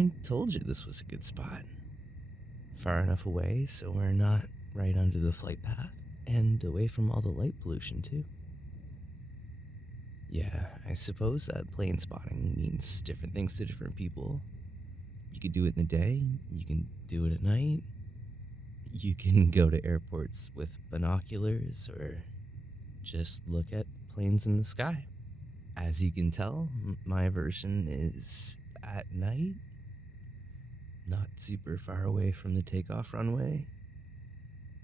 I told you this was a good spot. Far enough away so we're not right under the flight path, and away from all the light pollution, too. Yeah, I suppose that plane spotting means different things to different people. You could do it in the day, you can do it at night, you can go to airports with binoculars, or just look at planes in the sky. As you can tell, my version is at night, not super far away from the takeoff runway.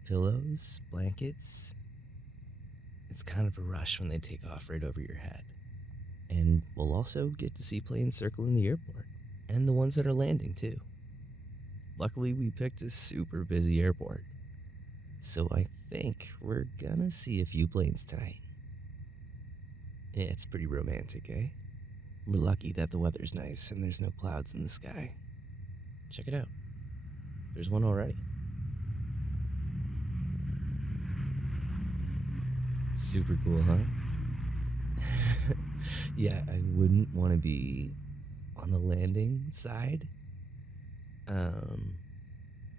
Pillows, blankets. It's kind of a rush when they take off right over your head. And we'll also get to see planes circling the airport, and the ones that are landing too. Luckily, we picked a super busy airport, so I think we're gonna see a few planes tonight. Yeah, it's pretty romantic, eh? We're lucky that the weather's nice and there's no clouds in the sky. Check it out. There's one already. Super cool, huh? Yeah, I wouldn't want to be on the landing side.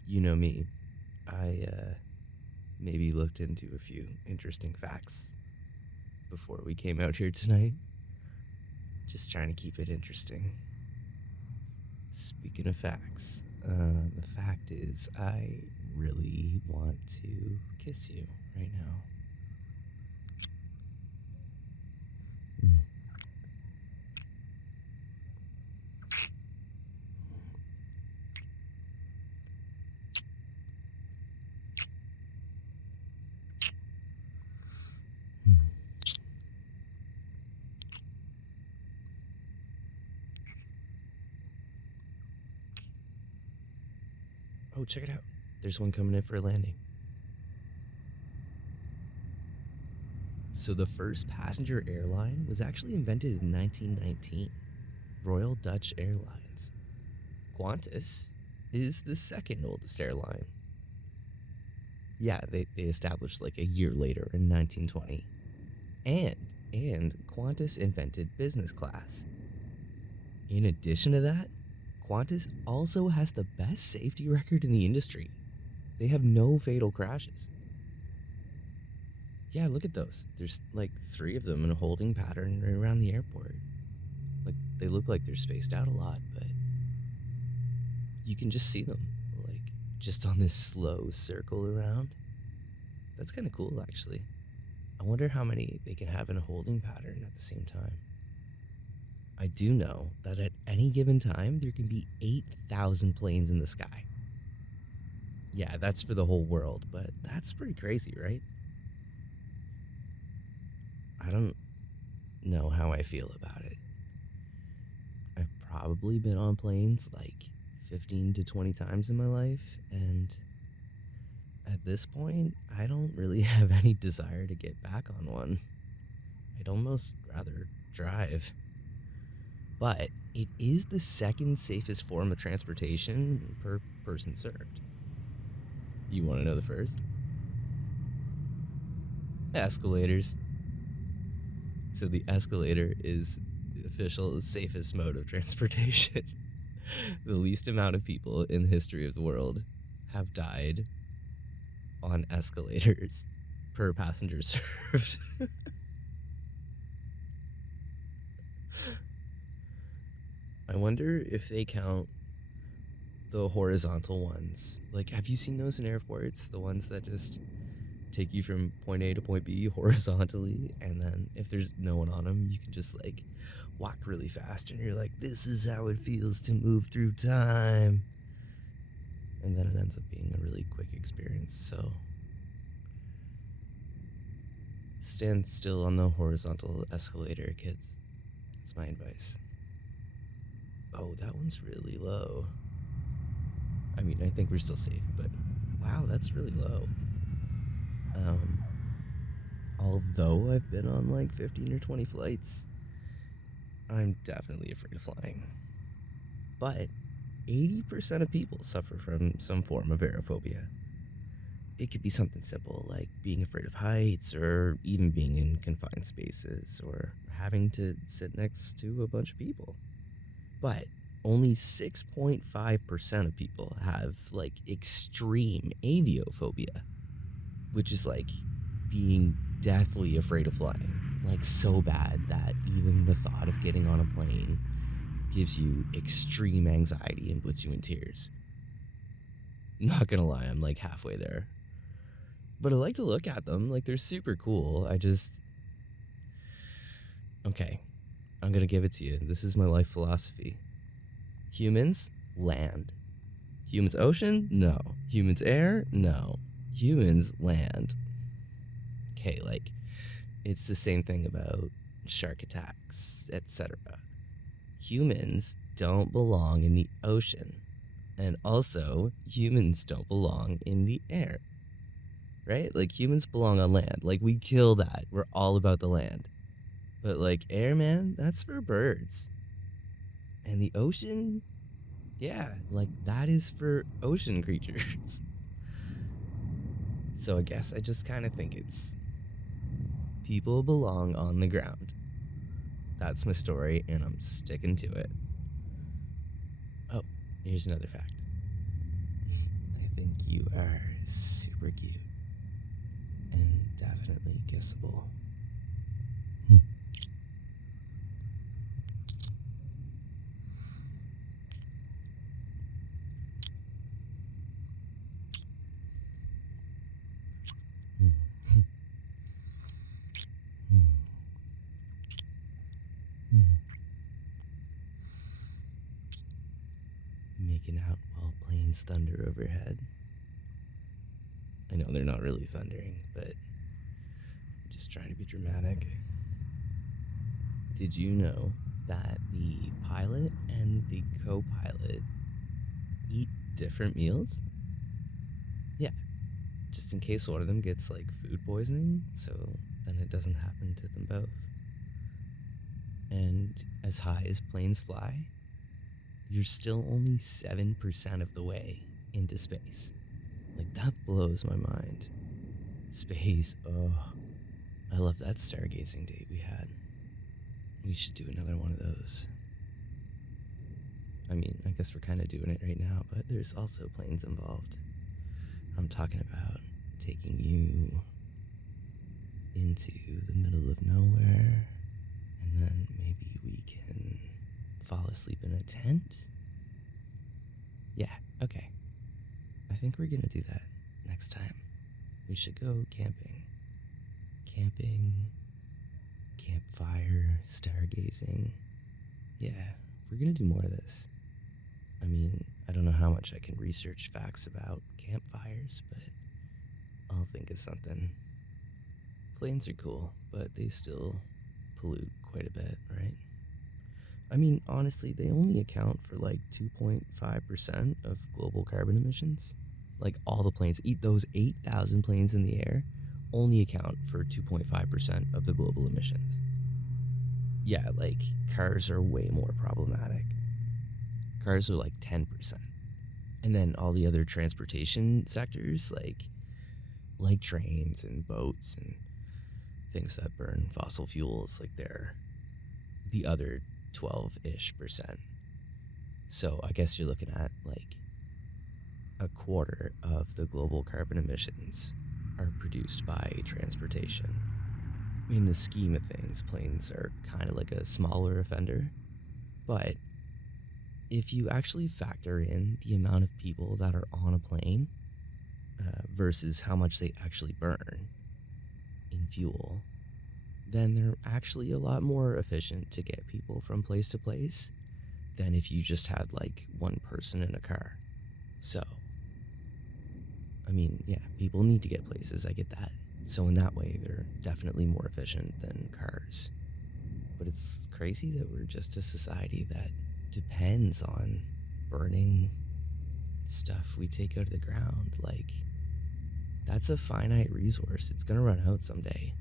You know me. I maybe looked into a few interesting facts before we came out here tonight. Just trying to keep it interesting. Speaking of facts, the fact is I really want to kiss you right now. Oh, check it out. There's one coming in for a landing. So the first passenger airline was actually invented in 1919. Royal Dutch Airlines. Qantas is the second oldest airline. Yeah, they established like a year later in 1920. And Qantas invented business class. In addition to that, Qantas also has the best safety record in the industry. They have no fatal crashes. Yeah, look at those. There's like 3 of them in a holding pattern right around the airport. Like, they look like they're spaced out a lot, but you can just see them, like, just on this slow circle around. That's kind of cool, actually. I wonder how many they can have in a holding pattern at the same time. I do know that at any given time, there can be 8,000 planes in the sky. Yeah, that's for the whole world, but that's pretty crazy, right? I don't know how I feel about it. I've probably been on planes like 15 to 20 times in my life, and at this point, I don't really have any desire to get back on one. I'd almost rather drive. But it is the second safest form of transportation per person served. You want to know the first? Escalators. So the escalator is the official safest mode of transportation. The least amount of people in the history of the world have died on escalators per passenger served. I wonder if they count the horizontal ones. Like, have you seen those in airports? The ones that just take you from point A to point B horizontally, and then if there's no one on them, you can just like walk really fast, and you're like, this is how it feels to move through time. And then it ends up being a really quick experience. So stand still on the horizontal escalator, kids. That's my advice. Oh, that one's really low. I mean, I think we're still safe, but wow, that's really low. Although I've been on like 15 or 20 flights, I'm definitely afraid of flying. But 80% of people suffer from some form of aerophobia. It could be something simple like being afraid of heights, or even being in confined spaces, or having to sit next to a bunch of people. But only 6.5% of people have like extreme aviophobia, which is like being deathly afraid of flying, like so bad that even the thought of getting on a plane gives you extreme anxiety and puts you in tears. Not gonna lie, I'm like halfway there. But I like to look at them, like they're super cool. Okay, I'm gonna give it to you. This is my life philosophy. Humans, land. Humans, ocean? No. Humans, air? No. Humans, land. Okay, like, it's the same thing about shark attacks, etc. Humans don't belong in the ocean. And also, humans don't belong in the air. Right? Like, humans belong on land. Like, we kill that. We're all about the land. But, like, air, man, that's for birds. And the ocean, yeah, like, that is for ocean creatures. So I guess I just kind of think it's people belong on the ground. That's my story, and I'm sticking to it. Oh, here's another fact. I think you are super cute and definitely kissable. Making out while planes thunder overhead. I know they're not really thundering, but I'm just trying to be dramatic. Did you know that the pilot and the co-pilot eat different meals? Yeah, just in case one of them gets like food poisoning, so then it doesn't happen to them both. And as high as planes fly, you're still only 7% of the way into space. Like, that blows my mind. Space, oh, I love that stargazing date we had. We should do another one of those. I mean, I guess we're kind of doing it right now, but there's also planes involved. I'm talking about taking you into the middle of nowhere, and then maybe we can fall asleep in a tent? Yeah, okay. I think we're gonna do that next time. We should go camping. Campfire, stargazing. Yeah, we're gonna do more of this. I mean, I don't know how much I can research facts about campfires, but I'll think of something. Planes are cool, but they still pollute quite a bit, right? I mean, honestly, they only account for like 2.5% of global carbon emissions. Like, all the planes, those 8,000 planes in the air only account for 2.5% of the global emissions. Yeah, like, cars are way more problematic. Cars are like 10%. And then all the other transportation sectors, like trains and boats and things that burn fossil fuels, like they're the other 12-ish%. So I guess you're looking at like a quarter of the global carbon emissions are produced by transportation. In the scheme of things, planes are kind of like a smaller offender, but if you actually factor in the amount of people that are on a plane versus how much they actually burn in fuel, then they're actually a lot more efficient to get people from place to place than if you just had like one person in a car. So, I mean, yeah, people need to get places, I get that. So in that way, they're definitely more efficient than cars. But it's crazy that we're just a society that depends on burning stuff we take out of the ground. Like, that's a finite resource. It's gonna run out someday.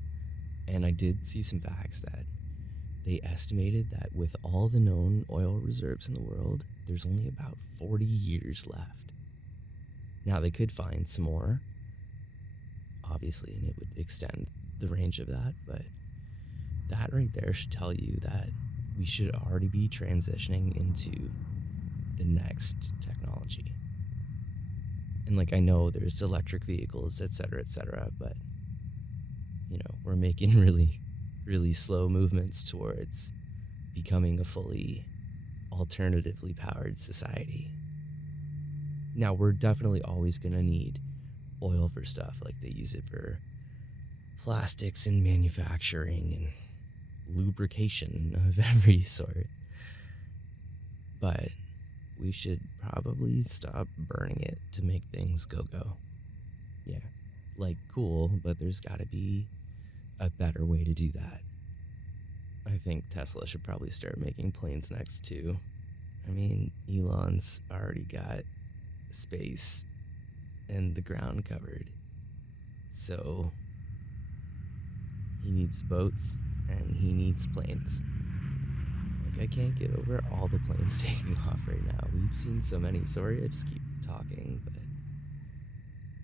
And I did see some facts that they estimated that with all the known oil reserves in the world, there's only about 40 years left. Now, they could find some more, obviously, and it would extend the range of that, but that right there should tell you that we should already be transitioning into the next technology. And like, I know there's electric vehicles, etc., but we're making really, really slow movements towards becoming a fully alternatively powered society. Now, we're definitely always going to need oil for stuff. Like, they use it for plastics and manufacturing and lubrication of every sort. But we should probably stop burning it to make things go. Yeah, like, cool, but there's got to be a better way to do that. I think Tesla should probably start making planes next too. I mean, Elon's already got space and the ground covered. So he needs boats and he needs planes. Like, I can't get over all the planes taking off right now. We've seen so many. Sorry, I just keep talking, but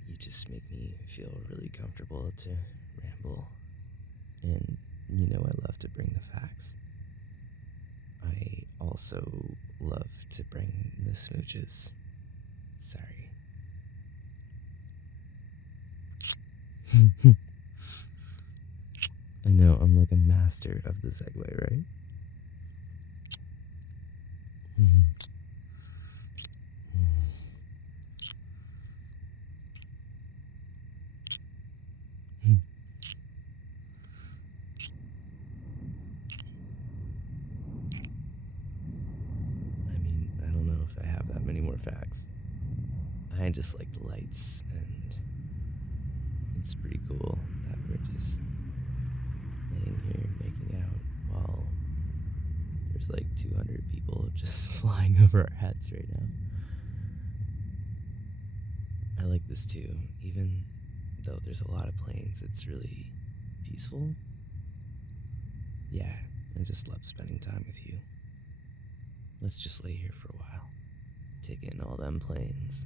you just make me feel really comfortable to ramble. And I love to bring the facts. I also love to bring the smooches. Sorry. I know, I'm like a master of the segue, right? I mean, I don't know if I have that many more facts. I just like the lights, and it's pretty cool that we're just laying here making out while there's like 200 people just flying over our heads right now. I like this too, even though there's a lot of planes. It's really peaceful. Yeah, I just love spending time with you. Let's just lay here for a while, take in all them planes.